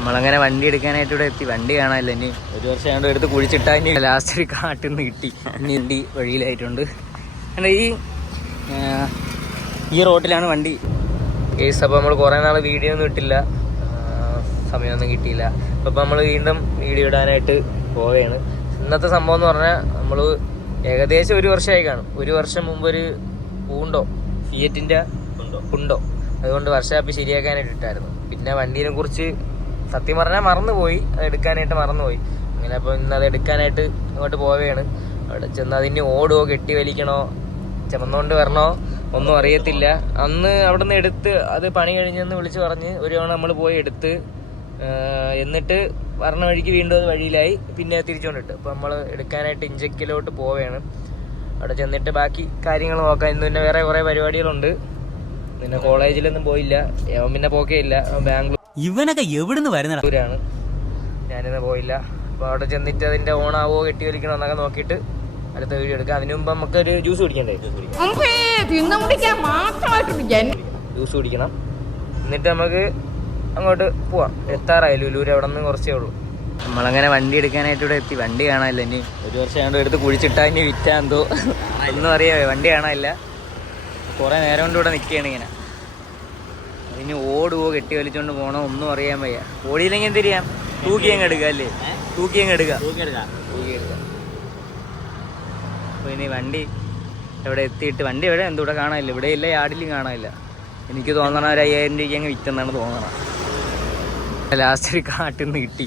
നമ്മളങ്ങനെ വണ്ടി എടുക്കാനായിട്ട് ഇവിടെ എത്തി. വണ്ടി കാണാനില്ല. ഇനി ഒരു വർഷം കൊണ്ട് എടുത്ത് കുഴിച്ചിട്ടാ ഇനി ലാസ്റ്റ് ഒരു കാട്ടിൽ നിന്ന് കിട്ടി. ഇനി വണ്ടി വഴിയിലായിട്ടുണ്ട്. അല്ല ഈ ഈ റോട്ടിലാണ് വണ്ടി. കേസ് അപ്പോൾ നമ്മൾ കുറേ നാൾ വീഡിയോ ഒന്നും ഇട്ടില്ല. സമയമൊന്നും കിട്ടിയില്ല. അപ്പോൾ നമ്മൾ വീണ്ടും വീഡിയോ ഇടാനായിട്ട് പോവുകയാണ് ഇന്നത്തെ സംഭവം എന്ന് പറഞ്ഞാൽ നമ്മൾ ഏകദേശം ഒരു വർഷമായി കാണും. ഒരു വർഷം മുമ്പ് ഒരു പൂണ്ടോ? ഫിയറ്റിന്റെ ഉണ്ടോ? അതുകൊണ്ട് വർഷാപ്പ് ശരിയാക്കാനായിട്ട് ഇട്ടായിരുന്നു. പിന്നെ വണ്ടീനെ കുറിച്ച് സത്യം പറഞ്ഞാൽ മറന്നുപോയി. എടുക്കാനായിട്ട് മറന്നുപോയി. അങ്ങനെ അപ്പോൾ ഇന്ന് അത് എടുക്കാനായിട്ട് അങ്ങോട്ട് പോവുകയാണ് അവിടെ ചെന്ന് അതിന് ഓടുവോ കെട്ടി വലിക്കണോ ചുമന്നുകൊണ്ട് വരണോ ഒന്നും അറിയത്തില്ല. അന്ന് അവിടെ നിന്ന് എടുത്ത് അത് പണി കഴിഞ്ഞെന്ന് വിളിച്ച് പറഞ്ഞ് ഒരു തവണ നമ്മൾ പോയി എടുത്ത് എന്നിട്ട് വരണ വഴിക്ക് വീണ്ടും അത് വഴിയിലായി. പിന്നെ തിരിച്ചുകൊണ്ടിട്ട് അപ്പോൾ നമ്മൾ എടുക്കാനായിട്ട് ഇഞ്ചക്കിലോട്ട് പോവുകയാണ് അവിടെ ചെന്നിട്ട് ബാക്കി കാര്യങ്ങൾ നോക്കാം. ഇന്ന് പിന്നെ വേറെ കുറേ പരിപാടികളുണ്ട്. പിന്നെ കോളേജിലൊന്നും പോയില്ല. അവൻ പിന്നെ പോക്കേ ഇല്ല അവൻ ഇവനൊക്കെ എവിടുന്ന് വരുന്നടാ? ബാംഗ്ലൂരാണ് ഞാനിന്ന് പോയില്ല. അപ്പോൾ അവിടെ ചെന്നിട്ട് അതിന്റെ ഓണാവോ കെട്ടി വലിക്കണോ എന്നൊക്കെ നോക്കിയിട്ട് അടുത്ത വീഡിയോ എടുക്കാം. അതിനു മുമ്പ് നമുക്ക് ഒരു ജ്യൂസ് കുടിക്കണ്ടേ ജ്യൂസ് കുടിക്കണം. എന്നിട്ട് നമുക്ക് അങ്ങോട്ട് പോവാം. എത്താറായി. ലുലൂര് അവിടെ നിന്ന് കുറച്ചേ ഉള്ളൂ. നമ്മളങ്ങനെ വണ്ടി എടുക്കാനായിട്ട് ഇവിടെ എത്തി. വണ്ടി കാണാനില്ല ഇനി. ഒരു വർഷം കൊണ്ട് എടുത്ത് കുഴിച്ചിട്ടാ ഇനി വിറ്റാ എന്തോ. ഒന്നും അറിയാമേ വണ്ടി കാണാനില്ല. കുറേ നേരം കൊണ്ട് ഇവിടെ നിൽക്കുകയാണ് ഇങ്ങനെ. അതിന് ഓടുവോ കെട്ടി വലിച്ചോണ്ട് പോണോ ഒന്നും അറിയാൻ വയ്യ. ഓടിയില്ലെങ്കിൽ എന്ത് ചെയ്യാം? തൂക്കി അങ്ങ് എടുക്കുക അല്ലേ? തൂക്കി അങ്ങ് എടുക്കുക. തൂക്കി എടുക്കുക. അപ്പോൾ ഇനി വണ്ടി എവിടെ എത്തിയിട്ട് വണ്ടി എവിടെ? എന്തൂടെ ഇവിടെ കാണാനില്ല. ഇവിടെ ഇല്ല യാർഡിലും കാണാനില്ല. എനിക്ക് തോന്നണ ഒരു അയ്യായിരം രൂപയ്ക്ക് അങ്ങ് വിറ്റെന്നാണ് തോന്നണം. ലാസ്റ്റ് ഒരു കാട്ടിൽ നിന്ന് കിട്ടി.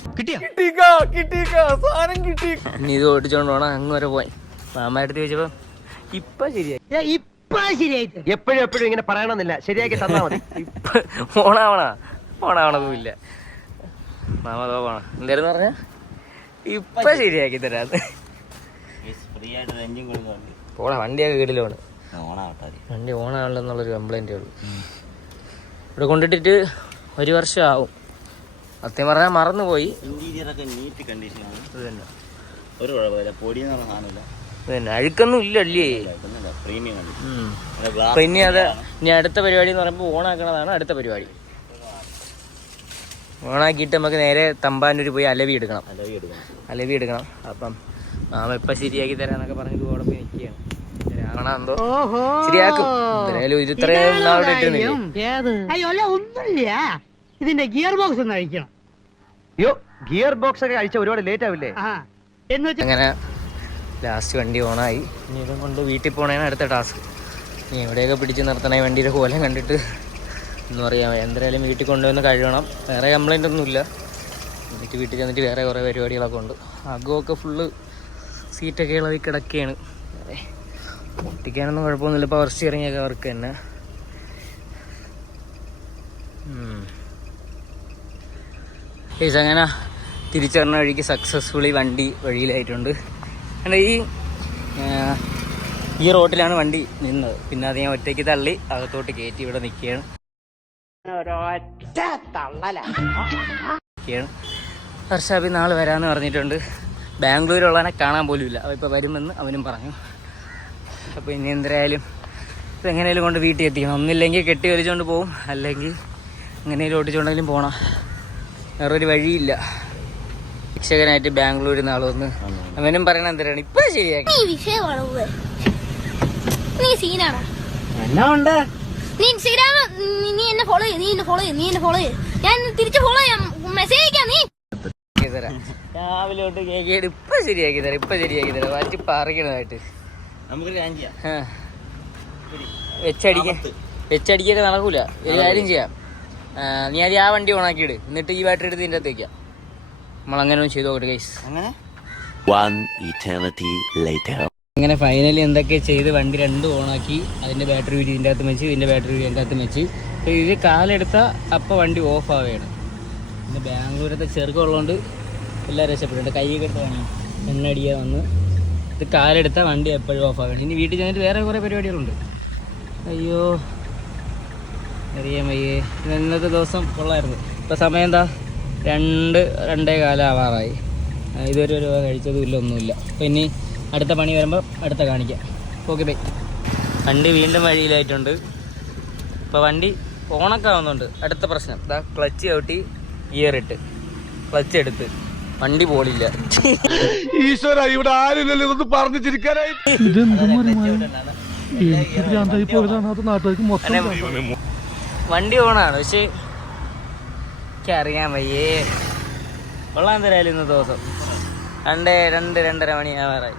ഇനി ഇത് ഓടിച്ചോണ്ട് പോണം അങ്ങ് വരെ പോയി. മാമാരുടെ ചോദിച്ചപ്പോ ഇപ്പൊ ശരിയായി. എപ്പോഴും എപ്പോഴും ഇങ്ങനെ പറയണമെന്നില്ല. ശരിയാക്കി തന്നാ മതി. ഇപ്പൊ ഓണാവണ. ഓണാവണതുമില്ല മാമ അതോ പോണ. എന്തായിരുന്നു പറഞ്ഞ? ഇപ്പൊ ശരിയാക്കി തരാന്ന് പോടാ വണ്ടിയൊക്കെ കേടിലാണ് വണ്ടി ഓണാവില്ലെന്നുള്ളൊരു കംപ്ലൈന്റേ ഉള്ളൂ. ഇവിടെ കൊണ്ടിട്ടിട്ട് ഒരു വർഷം ആവും സത്യം പറഞ്ഞാൽ മറന്നുപോയി. ഇന്റീരിയറൊക്കെ നീറ്റ് കണ്ടീഷനാണ് ഒരു കുഴപ്പമില്ല. പൊടിയെന്ന് പറഞ്ഞ സാധനമില്ല. തന്നെ അഴുക്കൊന്നും ഇല്ല അല്ലേ? പിന്നെ അത് ഇനി അടുത്ത പരിപാടി എന്ന് പറയുമ്പോൾ ഓണാക്കണതാണ് അടുത്ത പരിപാടി. ഓണാക്കിയിട്ട് നമുക്ക് നേരെ തമ്പാനൂർ പോയി അലവി എടുക്കണം. അലവി എടുക്കണം. അലവി എടുക്കണം. അപ്പം മാമ ഇപ്പൊ ശരിയാക്കി തരാന്നൊക്കെ പറഞ്ഞിട്ട് അവിടെ പോയി നിൽക്കുകയാണ് ശരിയാകണ എന്തോ? ശരിയാക്കും. എന്തായാലും ഇത് ഇത്രയും നാളോടെ അയ്യോ അല്ല ഒന്നുമില്ല. ഇതിന്റെ ഗിയർ ബോക്സ് ഒന്ന് അഴിക്കണം. അയ്യോ ഗിയർ ബോക്സ് ഒക്കെ അഴിച്ച ഒരുപാട് ലേറ്റ് ആവില്ലേ? എന്ന് വെച്ചാൽ അങ്ങനെ ലാസ്റ്റ് വണ്ടി ഓണായി. ഇനി ഇതും കൊണ്ട് വീട്ടിൽ പോകണേനാണ് അടുത്ത ടാസ്ക്. ഇനി എവിടെയൊക്കെ പിടിച്ച് നിർത്തണേ വണ്ടിയുടെ കോലം കണ്ടിട്ട് എന്ന് പറയാം എന്തായാലും വീട്ടിൽ കൊണ്ടുവന്ന് കഴുകണം. വേറെ കംപ്ലൈന്റ് ഒന്നുമില്ല. എന്നിട്ട് വീട്ടിൽ ചെന്നിട്ട് വേറെ കുറേ പരിപാടികളൊക്കെ ഉണ്ട്. അകമൊക്കെ ഫുള്ള് സീറ്റൊക്കെ ഇളവി കിടക്കുകയാണ് ഒട്ടിക്കാനൊന്നും കുഴപ്പമൊന്നുമില്ല. പവർ സ്റ്റിയറിങ്ങൊക്കെ ഒക്കെ വർക്ക് തന്നെ. ഏസ് അങ്ങനെ തിരിച്ചറിഞ്ഞ വഴിക്ക് സക്സസ്ഫുള്ളി വണ്ടി വഴിയിലായിട്ടുണ്ട്. അല്ല ഈ ഈ റോട്ടിലാണ് വണ്ടി നിന്നത്. പിന്നെ അത് ഞാൻ ഒറ്റയ്ക്ക് തള്ളി അകത്തോട്ട് കയറ്റി ഇവിടെ നിൽക്കുകയാണ് ഹർഷാബി നാളെ വരാമെന്ന് പറഞ്ഞിട്ടുണ്ട്. ബാംഗ്ലൂരുള്ളവനെ കാണാൻ പോലും ഇല്ല അപ്പോൾ ഇപ്പോൾ വരുമെന്ന് അവനും പറഞ്ഞു. അപ്പോൾ ഇനി എന്തായാലും ഇപ്പം എങ്ങനെയും കൊണ്ട് വീട്ടിൽ എത്തിക്കണം. ഒന്നില്ലെങ്കിൽ കെട്ടി വലിച്ചുകൊണ്ട് പോകും അല്ലെങ്കിൽ എങ്ങനെയും ഓട്ടിച്ചുകൊണ്ടെങ്കിലും പോകണം വേറൊരു വഴിയില്ല. ശിക്ഷകനായിട്ട് ബാംഗ്ലൂരിൽ നിന്ന് വന്ന് അവനും പറയണ എന്തിനാണ് ഇപ്പൊ ശരിയാക്കി. നീ. നീ സീനാണ് എന്നാ നീ ഇൻസ്റ്റാഗ്രാം നീ- എന്നെ ഫോളോ ചെയ്യും നീ എന്നെ ഫോളോ ചെയ്യും നീ എന്നെ ഫോളോ ചെയ്യും. ഞാൻ തിരിച്ചു ഫോളോ ചെയ്യാം. മെസ്സേജ് അയക്കാം നീ. തരാം. രാവിലെ തൊട്ട് കേക്കിയിട്ട് ഇപ്പൊ ശരിയാക്കി തരാം ഇപ്പൊ ശരിയാക്കി തരാം. വാറ്റി പറിക്കണതായിട്ട്. നമുക്ക് നടക്കൂല. ഒരു കാര്യം ചെയ്യാം. നീ ആദ്യം ആ വണ്ടി ഓണാക്കിയിട്. എന്നിട്ട് ഈ ബാറ്ററി എടുത്ത് ഇതിന്റെ അകത്ത് വെക്കാം. നമ്മളങ്ങനെ ഒന്ന് ചെയ്ത് നോക്കട്ടെ ഗൈസ് അങ്ങനെ One eternity later. അങ്ങനെ ഫൈനലി എന്തൊക്കെ ചെയ്ത് വണ്ടി രണ്ടും ഓണാക്കി അതിന്റെ ബാറ്ററി വീട് ഇതിന്റെ അകത്ത് വെച്ച് ഇതിന്റെ ബാറ്ററി വീട് എന്റെ അകത്ത് വെച്ച്. അപ്പോൾ ഇത് കാലെടുത്ത അപ്പോൾ വണ്ടി ഓഫ് ആവുകയാണ്. പിന്നെ ബാംഗ്ലൂരത്തെ ചെറുക്കമുള്ളതുകൊണ്ട് എല്ലാം രക്ഷപ്പെട്ടിട്ടുണ്ട് കൈയൊക്കെ എടുത്ത് വേണം എണ്ണടിയാ വന്ന്. ഇത് കാലെടുത്ത വണ്ടി എപ്പോഴും ഓഫ് ആവുകയാണ്. ഇനി വീട്ടിൽ ചെന്നിട്ട് വേറെ കുറേ പരിപാടികളുണ്ട്. അയ്യോ അറിയാൻ വയ്യേ. ഇത് ഇന്നത്തെ ദിവസം കൊള്ളായിരുന്നു. ഇപ്പം സമയം എന്താ? രണ്ട് രണ്ടേ കാലം ആവാറായി ആ, ഇതുവരെ ഒരു കഴിച്ചതും ഇല്ല ഒന്നുമില്ല. അപ്പോൾ ഇനി അടുത്ത പണി വരുമ്പോൾ അടുത്ത കാണിക്കാം. ഓക്കെ ബൈ വണ്ടി വീണ്ടും വഴിയിലായിട്ടുണ്ട്. ഇപ്പോൾ വണ്ടി ഓണക്കാവുന്നുണ്ട് അടുത്ത പ്രശ്നം. ഇതാ ക്ലച്ച് ചവിട്ടി ഗിയർ ഇട്ട്. ക്ലച്ച് എടുത്ത്. വണ്ടി പോളില്ല. ഈശ്വര ഇവിടെ ആരുമില്ലല്ലോ ഇതൊന്നും പറഞ്ഞു ചിരിക്കാനായി വണ്ടി ഓണാണ്. പക്ഷെ അറിയാൻ വയ്യേ. കൊള്ളാൻ തരായാലും ഇന്ന് ദിവസം. രണ്ട് രണ്ട് രണ്ടര മണി ആവാറായി.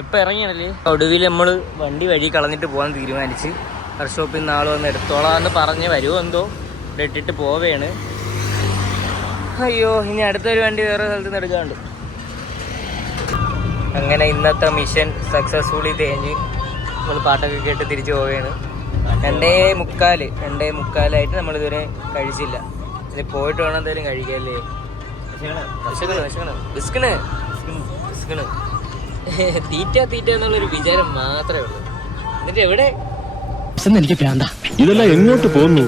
ഇപ്പൊ ഇറങ്ങിയാണല്ലേ ഒടുവിൽ നമ്മൾ വണ്ടി വഴി കളഞ്ഞിട്ട് പോകാൻ തീരുമാനിച്ച്. വർക്ക്ഷോപ്പിൽ നിന്ന് ആൾ വന്ന് എടുത്തോളാം എന്ന് പറഞ്ഞ് വരുമോ എന്തോ? ഇവിടെ ഇട്ടിട്ട് പോവേണ്. അയ്യോ ഇനി അടുത്തൊരു വണ്ടി വേറെ സ്ഥലത്ത് നിന്ന് എടുക്കാണ്ട് അങ്ങനെ ഇന്നത്തെ മിഷൻ സക്സസ്ഫുള്ളി തേഞ്ഞ് നമ്മൾ പാട്ടൊക്കെ കേട്ട് തിരിച്ചു പോവുകയാണ് രണ്ടേ മുക്കാൽ രണ്ടേ മുക്കാലായിട്ട് നമ്മളിതുവരെ കഴിച്ചില്ല. ഇനി പോയിട്ട് വേണം എന്തായാലും കഴിക്കല്ലേ? വിശക്കണ്. വിശക്കണ് വിസ്കണ് വിസ്കണ് തീറ്റ തീറ്റ എന്നുള്ളൊരു വിചാരം മാത്രമേ ഉള്ളൂ. എന്നിട്ട് എവിടെ? എനിക്ക് പ്രാന്ത. ഇതെല്ലാം എങ്ങോട്ട് പോകുന്നു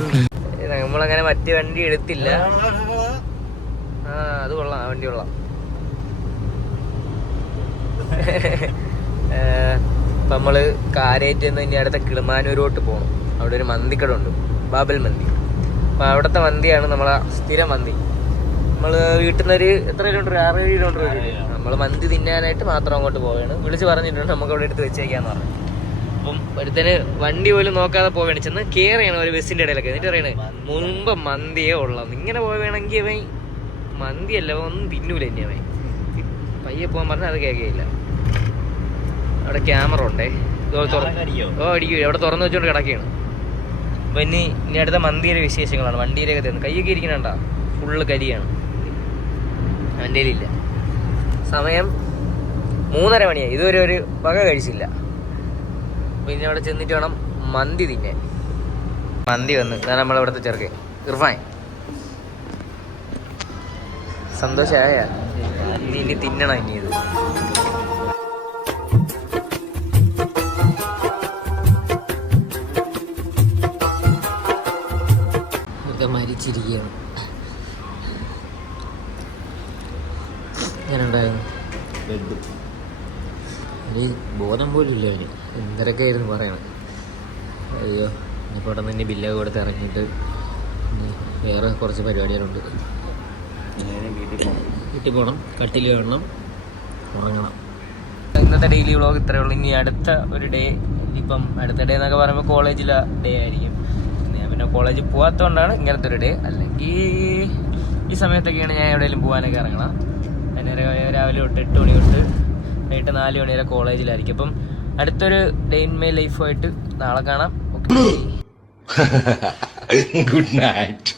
നമ്മളങ്ങനെ മറ്റേ വണ്ടി എടുത്തില്ല. ആ അത് കൊള്ളാം ആ വണ്ടി കൊള്ളാം. ഏഹ്, നമ്മൾ നമ്മൾ കാരേറ്റ് നിന്ന് ഇനി അടുത്ത കിളിമാനൂരോട്ട് പോകണം അവിടെ ഒരു മന്തിക്കട ഉണ്ട്. ബാബൽ മന്തി. അപ്പൊ അവിടുത്തെ മന്തിയാണ് നമ്മളെ സ്ഥിരം മന്തി നമ്മൾ വീട്ടിൽ നിന്നൊരു എത്ര കിലോമീറ്റർ? ആറ് ഏഴ് കിലോമീറ്റർ വരും നമ്മൾ മന്തി തിന്നാനായിട്ട് മാത്രം അങ്ങോട്ട് പോവുകയാണ്. വിളിച്ച് പറഞ്ഞിട്ടുണ്ട് നമുക്ക് അവിടെ എടുത്ത് വെച്ചേക്കാന്ന് പറഞ്ഞു. അപ്പം ഒരുത്തന് വണ്ടി പോലും നോക്കാതെ പോവാണ്. ചെന്ന് കയറിയാണ് ഒരു ബസ്സിന്റെ ഇടയിലൊക്കെ. എന്നിട്ട് പറയണേ മുൻപ് മന്തിയേ ഉള്ളത് ഇങ്ങനെ പോവേണമെങ്കിൽ അവൻ മന്തിയല്ല ഒന്നും തിന്നൂല ഇനി അവൻ. പയ്യെ പോകാൻ പറഞ്ഞാൽ അത് കേൾക്കുകയില്ല അവിടെ ക്യാമറ ഉണ്ടേ? ഓ അടിക്കൂ. അവിടെ തുറന്നു വെച്ചോണ്ട് കിടക്കുകയാണ് ഇനി ഇനി അടുത്ത മന്തിയിലെ വിശേഷങ്ങളാണ്. വണ്ടിയിലൊക്കെ തരുന്നത് കൈയൊക്കെ ഇരിക്കണണ്ട ഫുള്ള് കരിയാണ്. അവന്റെ ഇല്ല സമയം മൂന്നര മണിയായി. ഇതുവരെ ഒരു വക കഴിച്ചില്ല. പിന്നെ അവിടെ ചെന്നിട്ട് വേണം മന്തി തിന്നാൻ. മന്തി വന്ന്. ഇതാണ് നമ്മളവിടുത്തെ ചെറുക്കെ ഇർഫാൻ. സന്തോഷമായ ഇനി ഇനി തിന്നണം ഇനി ഇത്. മരിച്ചിരിക്കുകയാണ് ഞാൻ ഉണ്ടായിരുന്നു ഒരു ബോധം പോലും ഇല്ല അവന്. എന്തൊക്കെ ആയിരുന്നു പറയണം അയ്യോ ഇനിയിപ്പോൾ അവിടെ നിന്ന് ബില്ലൊക്കെ കൊടുത്ത് ഇറങ്ങിയിട്ട് വേറെ കുറച്ച് പരിപാടികളുണ്ട്. വീട്ടിൽ പോകണം കട്ടിൽ കാണണം ഉറങ്ങണം. ഇന്നത്തെ ഡെയിലി വ്ളോഗ് ഇത്രയേ ഉള്ളൂ. ഇനി അടുത്ത ഒരു ഡേ ഇനിയിപ്പം അടുത്ത ഡേ എന്നൊക്കെ പറയുമ്പോൾ കോളേജിലെ ഡേ ആയിരിക്കും. പിന്നെ കോളേജിൽ പോകാത്തതുകൊണ്ടാണ് ഇങ്ങനത്തെ ഒരു ഡേ അല്ലെങ്കിൽ ഈ സമയത്തൊക്കെയാണ് ഞാൻ എവിടെയെങ്കിലും പോകാനൊക്കെ ഇറങ്ങണം. രാ- രാവിലെ തൊട്ട് എട്ട് മണി തൊട്ട് വൈകിട്ട് നാല് മണി വരെ കോളേജിലായിരിക്കും. അപ്പം അടുത്തൊരു ഡേ ഇൻ മൈ ലൈഫായിട്ട് നാളെ കാണാം. Okay good night